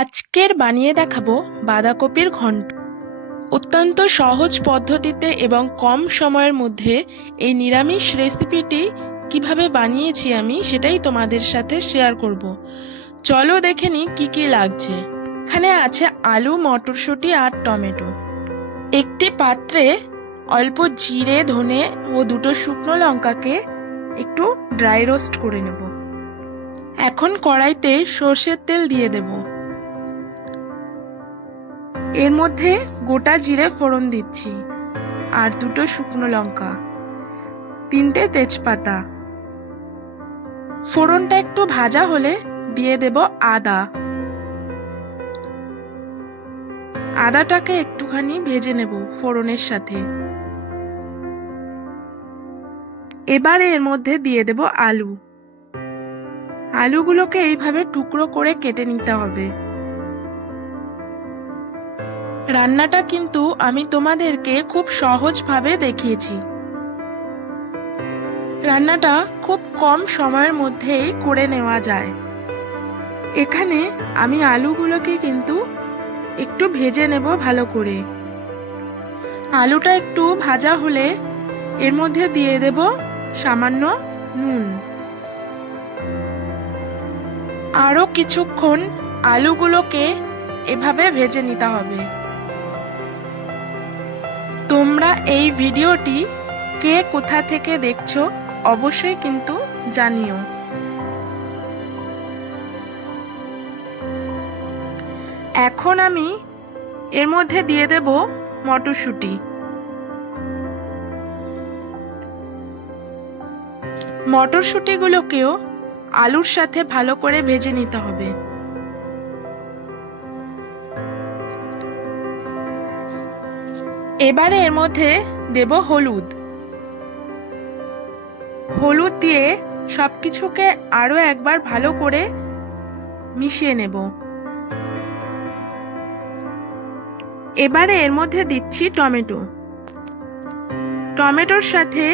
আজকের বানিয়ে দেখাবো বাঁধাকপির ঘন্ট। অত্যন্ত সহজ পদ্ধতিতে এবং কম সময়ের মধ্যে এই নিরামিষ রেসিপিটি কিভাবে বানিয়েছি আমি সেটাই তোমাদের সাথে শেয়ার করব। চলো দেখে নিই কি কি লাগছে। এখানে আছে আলু, মটরশুঁটি আর টমেটো। একটি পাত্রে অল্প জিরে, ধনে ও দুটো শুকনো লঙ্কাকে একটু ড্রাই রোস্ট করে নেব। এখন কড়াইতে সর্ষের তেল দিয়ে দেব। এর মধ্যে গোটা জিরে ফোড়ন দিচ্ছি আর দুটো শুকনো লঙ্কা, 3টে তেজপাতা। ফোড়নটা একটু ভাজা হলে দিয়ে দেব আদা। আদাটাকে একটুখানি ভেজে নেব ফোড়নের সাথে। এবারে এর মধ্যে দিয়ে দেব আলু। আলুগুলোকে এইভাবে টুকরো করে কেটে নিতে হবে। রান্নাটা কিন্তু আমি তোমাদেরকে খুব সহজভাবে দেখিয়েছি। রান্নাটা খুব কম সময়ের মধ্যেই করে নেওয়া যায়। এখানে আমি আলুগুলোকে কিন্তু একটু ভেজে নেব ভালো করে। আলুটা একটু ভাজা হলে এর মধ্যে দিয়ে দেব সামান্য নুন। আরও কিছুক্ষণ আলুগুলোকে এভাবে ভেজে নিতে হবে। তোমরা এই ভিডিওটি কে কোথা থেকে দেখছো অবশ্যই কিন্তু জানিও। এখন আমি এর মধ্যে দিয়ে দেব মটরশুঁটি। মটরশুঁটিগুলোকেও আলুর সাথে ভালো করে ভেজে নিতে হবে। এবারে এর মধ্যে দেব হলুদ। হলুদ দিয়ে সবকিছুকে আরো একবার ভালো করে মিশিয়ে নেব। এবারে এর মধ্যে দিচ্ছি টমেটো। টমেটোর সাথে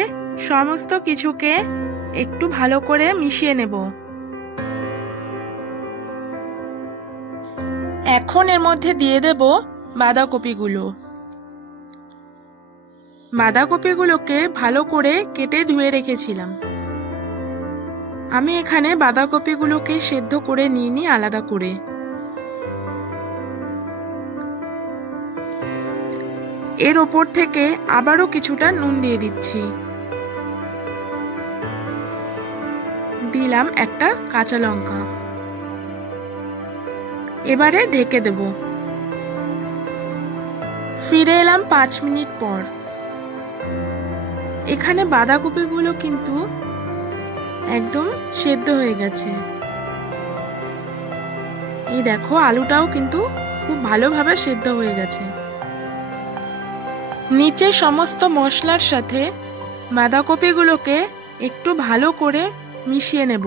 সমস্ত কিছুকে একটু ভালো করে মিশিয়ে নেব। এখন এর মধ্যে দিয়ে দেব বাঁধাকপিগুলো। বাঁধাকপিগুলোকে ভালো করে কেটে ধুয়ে রেখেছিলাম। আমি এখানে বাঁধাকপিগুলোকে সেদ্ধ করে নিইনি আলাদা করে। এর ওপর থেকে আবারও কিছুটা নুন দিয়ে দিচ্ছি। দিলাম একটা কাঁচা লঙ্কা। এবারে ঢেকে দেব। ফিরে এলাম 5 মিনিট পর। এখানে বাঁধাকপিগুলো কিন্তু একদম সেদ্ধ হয়ে গেছে। এই দেখো আলুটাও কিন্তু খুব ভালোভাবে সেদ্ধ হয়ে গেছে। নিচে সমস্ত মশলার সাথে বাঁধাকপিগুলোকে একটু ভালো করে মিশিয়ে নেব।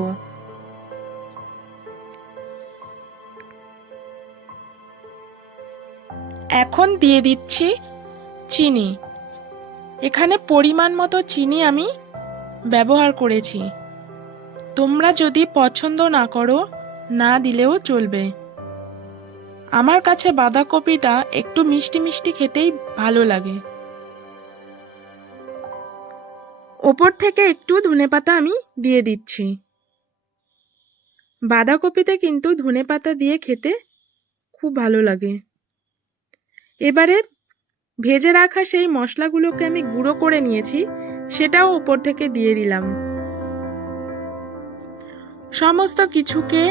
এখন দিয়ে দিচ্ছি চিনি। এখানে পরিমাণ মতো চিনি আমি ব্যবহার করেছি। তোমরা যদি পছন্দ না করো না দিলেও চলবে। আমার কাছে বাঁধাকপিটা একটু মিষ্টি মিষ্টি খেতেই ভালো লাগে। ওপর থেকে একটু ধনেপাতা আমি দিয়ে দিচ্ছি। বাঁধাকপিতে কিন্তু ধনেপাতা দিয়ে খেতে খুব ভালো লাগে। এবারে ভেজে রাখা সেই মশলাগুলোকে আমি গুঁড়ো করে নিয়েছি, সেটাও উপর থেকে দিয়ে দিলাম। সমস্ত কিছুকে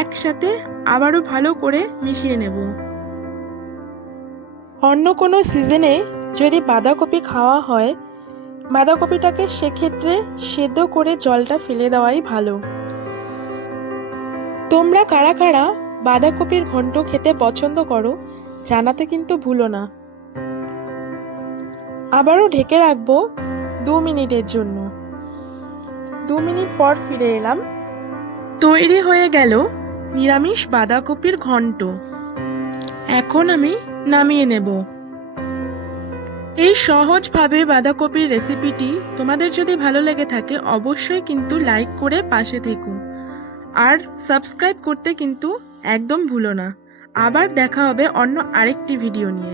একসাথে আবারও ভালো করে মিশিয়ে নেব। অন্য কোনো সিজনে যদি বাঁধাকপি খাওয়া হয়, বাঁধাকপিটাকে সেক্ষেত্রে সেদ্ধ করে জলটা ফেলে দেওয়াই ভালো। তোমরা কারা কারা বাঁধাকপির ঘন্ট খেতে পছন্দ করো জানাতে কিন্তু ভুলো না। আবারও ঢেকে রাখবো 2 মিনিটের জন্য। 2 মিনিট পর ফিরে এলাম। তৈরি হয়ে গেল নিরামিষ বাঁধাকপির ঘন্ট। এখন আমি নামিয়ে নেব। এই সহজভাবে বাঁধাকপির রেসিপিটি তোমাদের যদি ভালো লেগে থাকে অবশ্যই কিন্তু লাইক করে পাশে থেকো আর সাবস্ক্রাইব করতে কিন্তু একদম ভুলো না। আবার দেখা হবে অন্য আরেকটি ভিডিও নিয়ে।